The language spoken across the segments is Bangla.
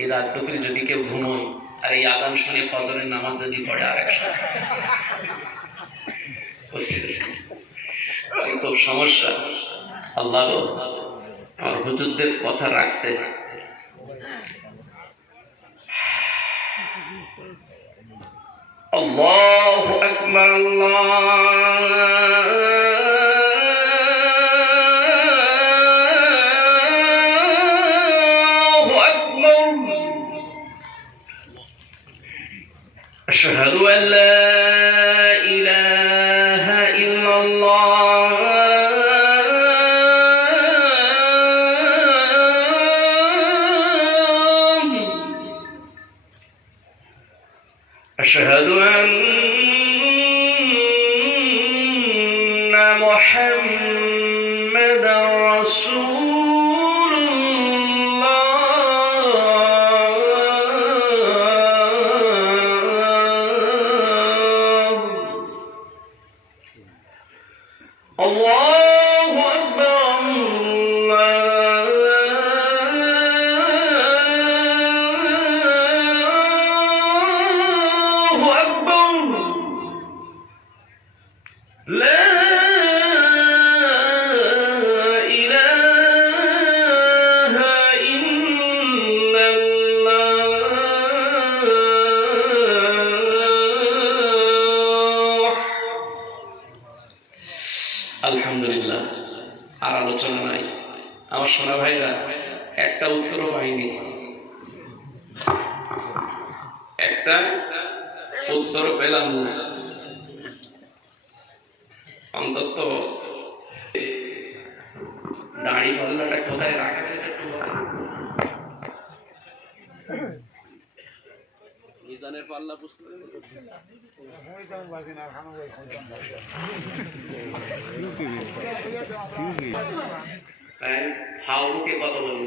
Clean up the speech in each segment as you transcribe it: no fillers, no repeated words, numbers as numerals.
এই রাত দুপুরে যদি কেউ ঘুমোয় আর এই আযান শুনে ফজরের নামাজ যদি পড়ে আর একশো, খুব সমস্যা। আল্লাহ আমার হুজুরদের কথা রাখতে। আল্লাহু আকবার, আল্লাহু আকবার। আশহাদু আল লা ইলাহা ইল্লাল্লাহ আশহাদু আন্না মুহাম্মাদার রাসূলুল্লাহ। আল্লাহু আকবার, আল্লাহু আকবার। লা ইলাহা ইল্লাল্লাহ। আলহামদুলিল্লাহ। আর আলোচনা নাই। আমার সোনা ভাইরা একটা উত্তরও পাইনি, একটা উত্তর পেলাম না। অন্তত দাড়ি পাল্লাটা কোথায় রাখা যায় একটু বলেন। মিজানের পাল্লা বুঝতে ফাউকে কথা বলি।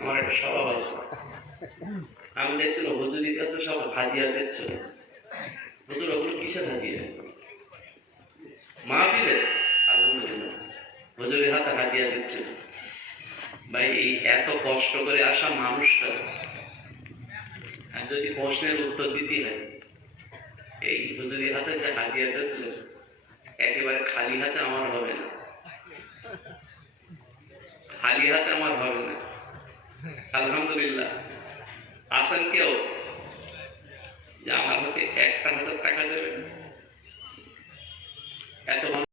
আমার একটা স্বভাব আছে, আমি দেখতে না হুজুরের কাছে সব হাদিয়া দিচ্ছ। হুজুর ওগুলো কিসের হাদিয়া? মাহফিলে আলহামদুলিল্লাহ হুজুরের হাতে হাদিয়া দিচ্ছে। ভাই এই এত কষ্ট করে আসা মানুষটা আর যদি প্রশ্নের উত্তর দিতে হয়, এই হুজুরের হাতে যে হাদিয়া দিয়েছিল একেবারে খালি হাতে আমার হবে না, খালি হাতে আমার হবে না। আলহামদুলিল্লাহ আসেন কেউ